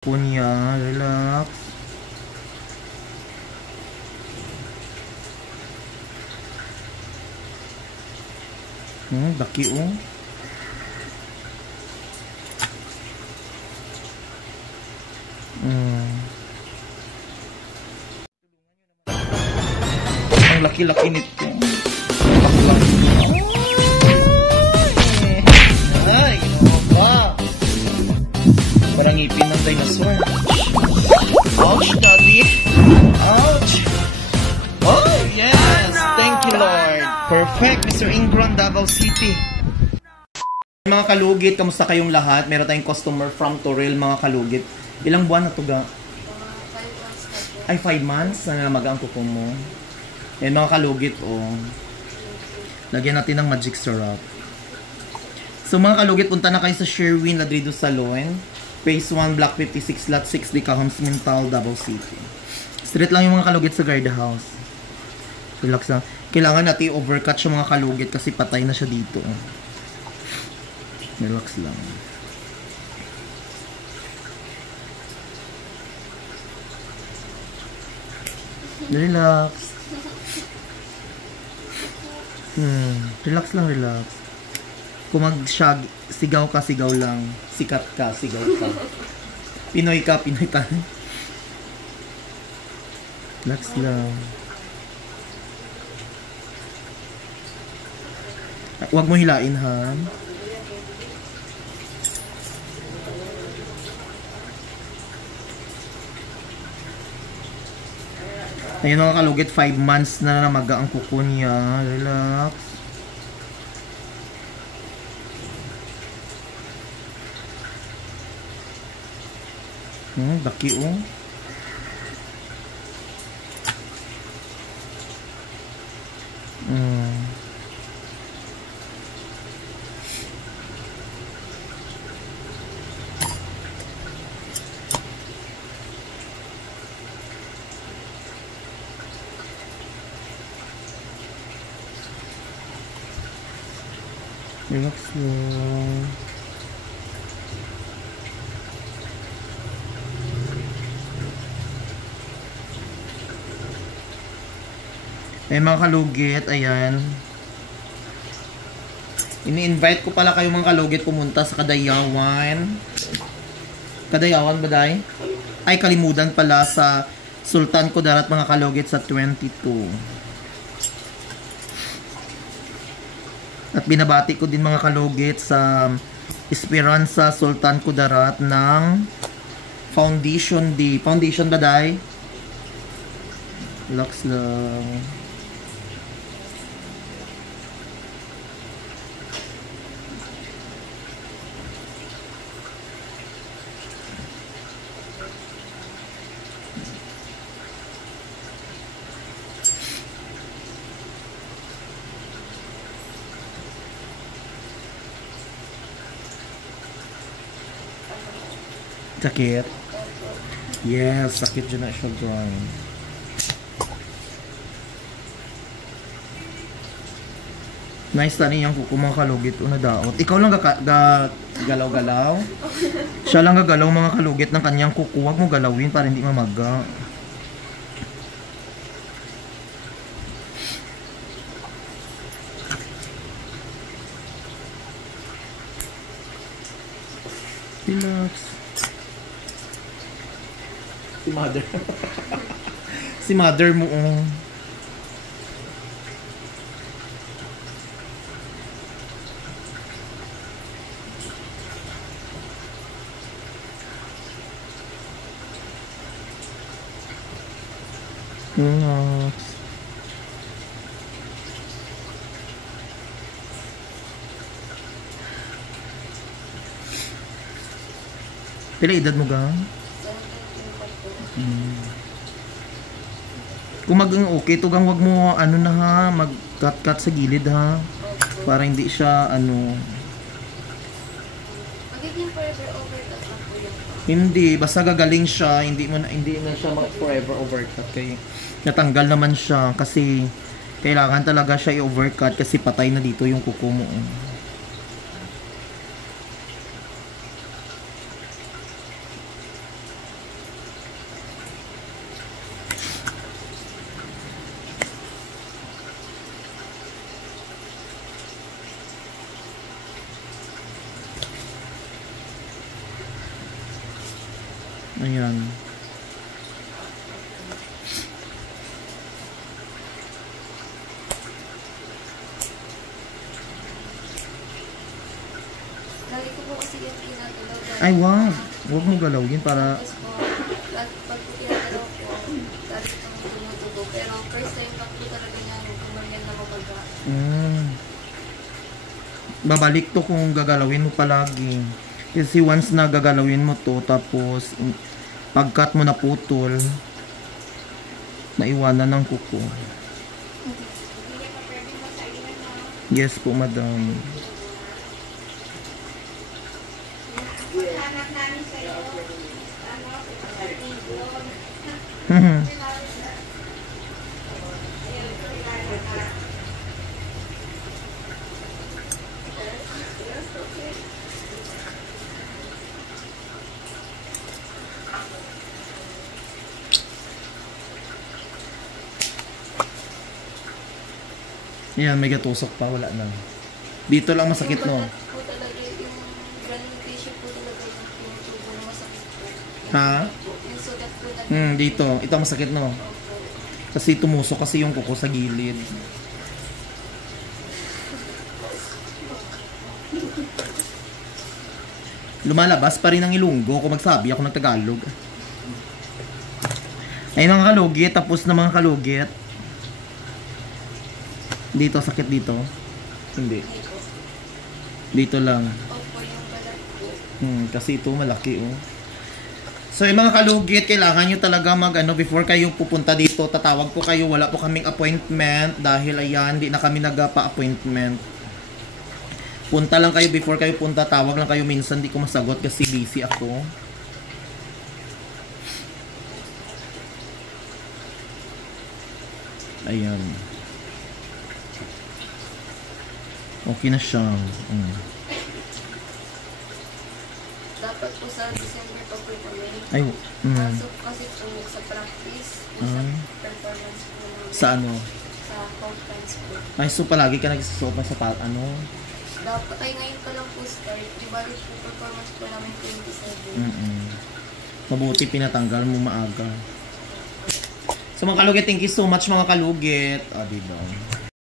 Punya, relax. Daki oh. Ang laki-laki nito. Laki-laki. Ay, ba? Parang ngipin ng dinosaur. Ouch, daddy. Ouch. Oh, yes. Thank you, Lord. Perfect, Mr. Ingron, Davao City. Mga kalugit, kamusta kayong lahat? Meron tayong customer from Toril, mga kalugit. Ilang buwan na to ga? 5 months na namaga ang kuko mo. Yan mga kalugit, oh. Lagyan natin ng magic syrup. So mga kalugit, punta na kayo sa Sherwin Ladrido Salon. Phase 1, Block 56, Lot 6, Dicahams, Mintal, Davao City. Straight lang yung mga kalugit sa guard house. Relax lang. Kailangan natin overcut siya mga kalugit kasi patay na siya dito. Relax lang. Relax. Relax lang, relax. Kung sigaw ka, sigaw lang. Sikat ka, sigaw ka. Pinoy ka, Pinoy tayo. Relax lang. Huwag mo hilain, ha? Ayun mga kalugit, 5 months na namaga ang kuko niya. Relax. Daki oh. Relax lang. Mga kalugit, ayan. Ini-invite ko pala kayo mga kalugit pumunta sa Kadayawan. Kadayawan ba day? Ay, Kalimudan pala sa Sultan Kudarat mga kalugit sa 22. At binabati ko din mga kalugit sa Esperanza Sultan Kudarat ng Foundation Day. Foundation ba day? Relax lang. Sakit? Yes, sakit dyan na siya drawing. Nice tani yung kuko mga kalugit. Una daot. Ikaw lang galaw-galaw? Siya lang gagalaw mga kalugit ng kanyang kuko. Huwag mo galawin para hindi mamaga. Relax. Si mother. Si mother mo oh. Relax. Pila edad mo gang? Kung okay to gang, wag mo ano na ha, mag-cut sa gilid ha. Para hindi siya ano. Magiging forever overcut na po yun. Hindi, basta gagaling siya, hindi na siya forever overcut kay natanggal naman siya kasi kailangan talaga siya i-overcut kasi patay na dito yung kuko mo. Ayan. Lagi ko po kasi yung ginagalaw. Ay, wag. Huwag mo galawin para... Tapos po, pag po ginagalaw ko, lagi kang tumutugo. Pero first time lang po talaga niya kumaryan na mabaga. Babalik to kung gagalawin mo palagi. Kasi once na gagalawin mo to, tapos pagkat mo naputol, naiwanan ng kuko. Yes po, madam. Hanap namin sa'yo, Yan, may gatusok pa, wala na. Dito lang masakit, no? Yung po talaga, yung running tissue po talaga yung tumutugo na masakit po. Ha? Yung sugat po na Dito. Ito masakit, no? Kasi tumusok kasi yung kuko sa gilid. Lumalabas pa rin ang ilunggo kung magsabi ako ng Tagalog. Ayun mga kalugit, tapos na mga kalugit. Dito, sakit dito. Hindi. Dito lang. Opo, yung balat po. Kasi ito malaki, oh. So, yung mga kalugit, kailangan nyo talaga before kayo pupunta dito, tatawag po kayo, wala po kaming appointment, dahil ayan, di na kami nagpa-appointment. Punta lang kayo before kayo punta, tawag lang kayo minsan, di ko masagot kasi busy ako. Ayan. Okay na siya. Dapat po sa December pa po kami. Ay, Kaso kasi po sa practice, sa performance po namin. Sa ano? Sa conference po. Ay, so palagi ka nagsusuot ng sapat, Dapat ay ngayon pa lang po start. Di balik po performance po namin 27. Mabuti pinatanggal mo maaga. So mga kalugit, thank you so much mga kalugit. Diba?